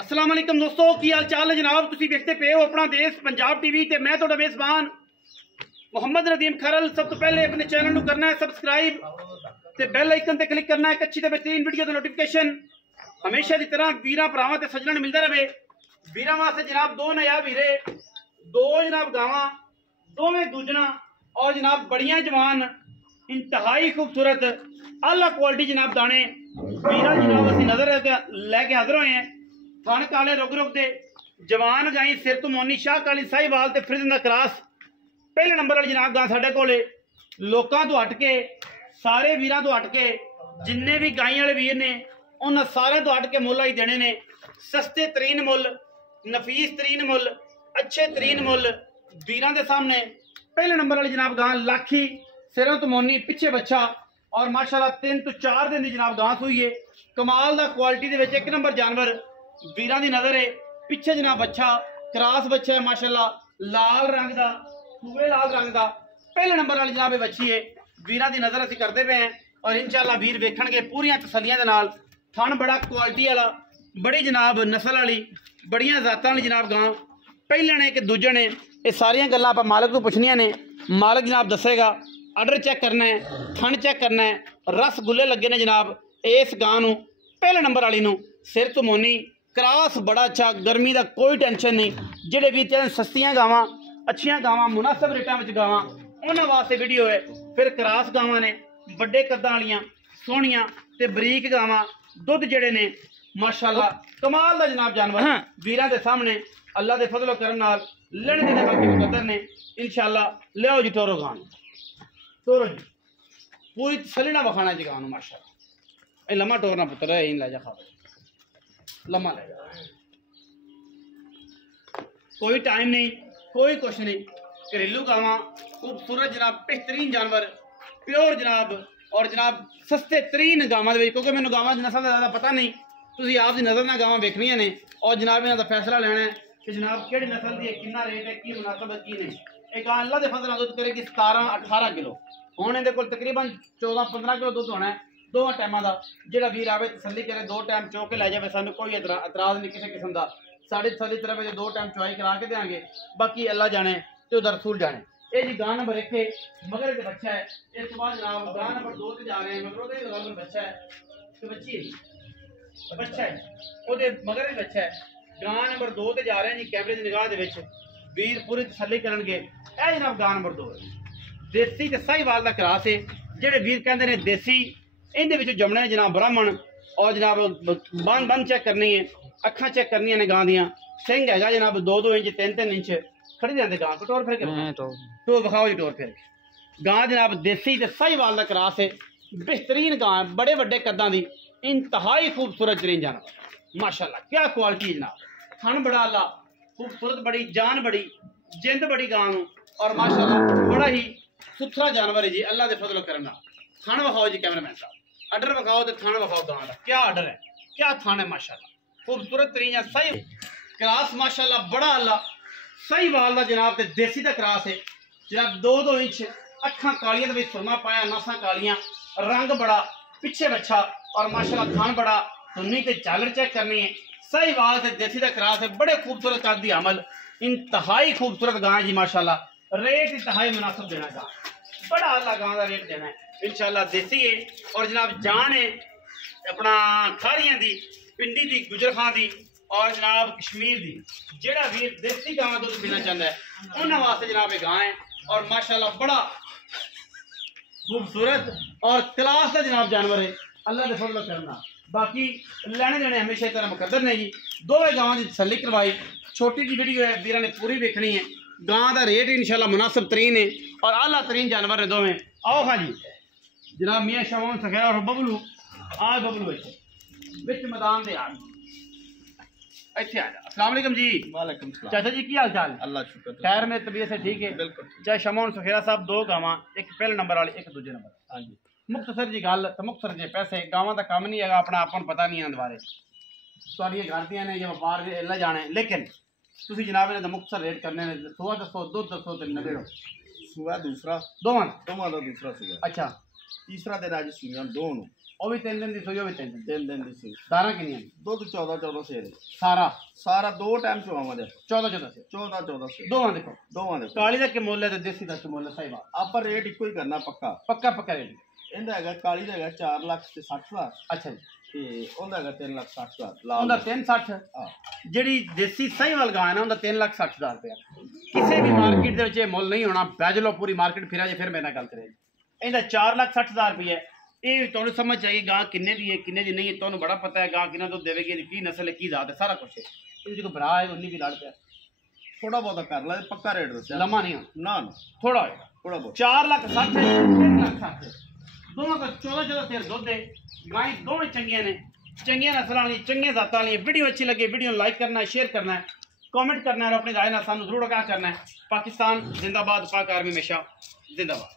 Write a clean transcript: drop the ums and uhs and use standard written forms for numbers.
अस्सलाम वालेकुम दोस्तों, की हाल चाल है जनाब। तुसी देखते पे हो अपना देश पंजाब टीवी ते मैं तुहाडा मेज़बान मोहम्मद नदीम खरल। सब तो पहले अपने चैनल को करना है सबसक्राइब ते बेल आइकन ते क्लिक करना है एक अच्छी ते बेहतरीन वीडियो दा नोटिफिकेशन हमेशा की तरह वीरां भरावां ते सज्जणां नूं मिलदा रहे। वीरां वास्ते जनाब दो नायाब हीरे, दो जनाब गावां, दोवें दूजना और जनाब बड़ियां जवान इंतहाई खूबसूरत आला क्वालिटी जनाब दाने वीरां जनाब असीं नजर लैके हाजिर होए हैं। थन काले रुग रुग दे जवान गाई सिर तो मोनी शाह काली साहिवाल ते फ्रिजन दा क्रॉस पहले नंबर वाली जनाब गां साडे कोले लोकां तो हट के सारे वीरां तो हट के जिन्ने भी गाई वाले वीर ने उन्हां सारे तो हट के मुल ही देने ने। सस्ते तरीन मुल, नफीस तरीन मुल, अच्छे तरीन मुल वीरां दे सामने पहले नंबर वाली जनाब गां लाखी सिरों तो मोनी पिछे बच्चा और माशाल्लाह 3 तो 4 दिन की जनाब गां हुई है। कमाल दा क्वालिटी दे विच एक नंबर जानवर वीरां दी नजर है। पिछे जनाब बच्चा क्रॉस बच्चा है माशाल्लाह लाल रंग दा, सूए लाल रंग दा पहले नंबर वाली जनाब बच्ची है। वीरां दी नजर असीं करते पे हैं और इंशाल्लाह वीर वेखणगे पूरियां तसल्लियां दे नाल। थन बड़ा क्वालिटी वाला, बड़ी जनाब नस्ल वाली, बड़ियां जातां वाली जनाब गां पहले ने कि दूजे ने। ये सारियां गल्लां आपां मालक को पुछनियां ने, मालक जनाब दसेगा। आर्डर चेक करना है, थन चेक करना है, रसगुल्ले लगे ने जनाब इस गां नूं पहले नंबर वाली नूं। सिर तो मोनी क्रॉस बड़ा अच्छा, गर्मी का कोई टेंशन नहीं। जेडे भी चाहे सस्तियां गावां, अच्छियां गावां, मुनासिब रेटां विच गावां उन्हां वास्ते वीडियो है। फिर क्रॉस गावां ने बड़े कद्दां वालियां सोहणियां ते बरीक गावां, दुध जेडे ने माशाल्लाह कमाल दा जनाब जानवर वीरां दे सामने अल्लाह दे फजलो करम नाल लड़ने देने बाकी मुकद्दर ने। इंशाल्लाह लियाओ जी टोरो गान, टोरो जी पूरी सलीना बखाना जी गान माशाल्लाह। लम्मा टोरना पुत्र है, इन ला जा खाओ लम्मा ले जा, कोई टाइम नहीं, कोई कुछ नहीं। घरेलू गावां खूबसूरत जनाब बेहतरीन जानवर प्योर जनाब और जनाब सस्ते तरीन गावां दे विच, क्योंकि मैनूं गावां दी नस्ल दा ज़्यादा पता नहीं। तुसीं आप दी नज़र नाल गावां वेखणियां ने और जनाब इन्हां दा फैसला लेना है कि जनाब किहड़ी नस्ल दी है, कितना रेट है, की मुनासब है, की नहीं। एक गां अल्लाह दे फजल नाल दुध करेगी 17-18 किलो। हुण इहदे कोल तकरीबन 14-15 किलो दुध होना है दोवां टाइमां दा। जेड़ा वीर आवे तसल्ली करे, 2 टाइम चो के लै जावे, सानूं कोई एतराज नहीं किसी किस्म दा। साढ़े तसल्ली तरफ 2 टाइम चुआई करा के देंगे, बाकी अल्लाह जाने ते उधर रसूल जाने। ये जी गां नंबर 1 है, मगर एक बच्चा है। इस बाद जनाब गां नंबर 2 ते जा रहे हैं, मगर ओहदे गल बच्चा है ते बच्ची है, बच्चा है ओहदे मगर बच्चा है। गां नंबर 2 ते जा रहे हैं जी कैमरे की निगाह दे विच वीर पूरी तसल्ली करनगे। ए जनाब गां नंबर 2 देसी ते साहिवाल दा क्रॉस है। जेडे वीर कहंदे ने देसी इहदे विच जमने जनाब ब्राह्मण और जनाब बन चेक करनी है, अखां चेक करनियां ने गां दियां। सिंह हैगा जनाब 2-2 इंच 3-3 इंच खड़ी रहंदे गां को। टोर फिर के तो दिखाओ जी टोर फिर के। गां जनाब देसी ते साहिवाल दा क्रॉस है, बेहतरीन गां, बड़े वड्डे कद्दां दी, इंतहाई खूबसूरत तरीन जानवर माशाल्लाह। क्या क्वालिटी जनाब, थन बड़ा आला, खूबसूरत बड़ी, जान बड़ी, जिंद बड़ी गां और माशाल्लाह बड़ा ही सुथरा जानवर है जी अल्लाह दे फजल करम नाल। थन विखाओ जी कैमरामैन साहब, आर्डर विखाओ तो थन विखाओ गां दा। क्या आर्डर है, क्या थन है माशाल्लाह, खूबसूरत तरीन सही क्रॉस माशाल्लाह बड़ा आला साहिवाल दा जनाब ते देसी दा क्रॉस है जनाब। 2-2 इंच अखां कालियां दे सुरमा पाया, नासां कालियां, रंग बड़ा, पिछे बच्चा और माशाल्लाह थान बड़ा। सुन्नी ते झालर चेक करनी है, साहिवाल ते देसी दा क्रॉस है, बड़े खूबसूरत कद दी अमल, इंतहाई खूबसूरत गां जी माशाल्लाह। रेट इंतहाई मुनासिब देना गां, बड़ा आला गां दा रेट देना है इंशाल्लाह। देसी है और जनाब जान है अपना खारियां दी, पिंडी दी, गुजर खां दी और जनाब कश्मीर दी। जेड़ा वीर देसी गां दुध पीना चाहता है उन्हां वास्ते जनाब ये गां है और माशाल्लाह बड़ा खूबसूरत और क्लास का जनाब जानवर है अल्लाह दे फजल करना। बाकी लेने देने हमेशा इस तरह मुकद्दर ने जी। दोवें गांवां की तसल्ली करवाई, छोटी जी वीडियो है, वीरां ने पूरी वेखनी है। गां का रेट इंशाल्लाह मुनासिब तरीन है और आला तरीन जानवर है दोवें। आओ हाँ जी जनाब मियाँ शमौन सखैरा और बबलू आ, बबलू विच मैदान दे आ इत्थे आ जा। अस्सलाम वालेकुम जी। वालेकुम सलाम। चाचा जी की हाल चाल, अल्लाह शुक्र, खैर में तबीयत से ठीक है। बिल्कुल। चाहे शमौन सखेरा साहब 2 गावां, एक पहले नंबर वाली, एक दूजे नंबर। हाँ जी, मुख्तसर जी गल तो मुख्तसर जे पैसे गावां का काम नहीं है अपना, आपन पता नहीं है बारे सारियां घर दियां ने या व्यापार दे अल्लाह जाने। लेकिन तुसी जनाब ने मुख्तसर रेट करने ने, सुआ दसो, दुध दसो ते नवेड़ो। सुबह दूसरा दोवां दोवां दा दूसरा सुबह, अच्छा तीसरा दिन अज सुइयां 2 नूं ਉਹ ਵੀ 3 ਦਿਨ ਦੀ ਸੂਈ, ਉਹ ਵੀ 3 ਦਿਨ 3 दिन की सूई। दाना किनियां दुध 14 सेर सारा सारा 2 टाइम चुआवा दे 14 से 14 सेर दोवां देखो दोवां दे। काली दा के मुੱਲ है ते देसी दा के मुੱਲ है सही बात ਆਪਾਂ ਰੇਟ ਇੱਕੋ ਹੀ ਕਰਨਾ ਪੱਕਾ पक्का पक्का रेट ਇਹਦਾ ਹੈਗਾ ਕਾਲੀ ਦਾ ਹੈਗਾ 4,60,000 अच्छा जी ਤੇ ਉਹਦਾ ਹੈਗਾ 3,60,000 ਲਾਲ ਉਹਦਾ 360 ਹਾਂ ਜਿਹੜੀ ਦੇਸੀ ਸਾਹੀਵਾਲ ਗਾਂ ਹੈ ਨਾ ਉਹਦਾ 3,60,000 ਰੁਪਇਆ ਕਿਸੇ ਵੀ ਮਾਰਕੀਟ ਦੇ ਵਿੱਚ ਇਹ ਮੁੱਲ ਨਹੀਂ ਹੋਣਾ ਬੈਜ ਲਓ ਪੂਰੀ ਮਾਰਕੀਟ ਫਿਰਾ ਜੇ ਫਿਰ ਮੇਰੇ ਨਾਲ ਗੱਲ ਕਰੇ ਇਹਦਾ 4,60,000 ਰੁਪਇਆ ਇਹ ਤੁਹਾਨੂੰ ਸਮਝ ਚਾਹੀਏ ਗਾਂ ਕਿੰਨੇ ਦੀ ਹੈ ਕਿੰਨੇ ਦੀ ਨਹੀਂ ਹੈ ਤੁਹਾਨੂੰ ਬੜਾ ਪਤਾ ਹੈ ਗਾਂ ਕਿੰਨਾ ਦੁੱਧ ਦੇਵੇਗੀ ਕੀ ਨਸਲ ਹੈ ਕੀ ਜ਼ਾਤ ਹੈ ਸਾਰਾ ਕੁਝ ਹੈ ਇਹ ਜਿਹੜਾ ਭਰਾ ਹੈ ਉਨੀ ਵੀ ਲੜ ਪਿਆ ਥੋੜਾ ਬਹੁਤਾ ਕਰ ਲੈ ਪੱਕਾ ਰੇਟ ਦੱਸਿਆ ਲੰਮਾ ਨਹੀਂ ਹੋਣਾ ਨਾ ਨਾ ਥੋੜਾ ਹੋਏਗਾ ਥੋੜਾ ਬਹੁਤ 4,60,000 3,60,000 ਦੋਵਾਂ ਦਾ 14 ਸਿਰ ਦੁੱਧ ਹੈ ਗਾਂ ਦੋਵੇਂ ਚੰਗੀਆਂ ਨੇ ਚੰਗੀਆਂ ਨਸਲਾਂ ਵਾਲੀ ਚੰਗੀਆਂ ਜ਼ਾਤਾਂ ਵਾਲੀ ਵੀਡੀਓ ਅੱਛੀ ਲੱਗੇ ਵੀਡੀਓ ਨੂੰ ਲਾਈਕ ਕਰਨਾ ਹੈ शेयर करना है कमेंट करना है और अपनी राय ना सानू जरूर आगाह करना है पाकिस्तान जिंदाबाद पाक आर्मी हमेशा जिंदाबाद।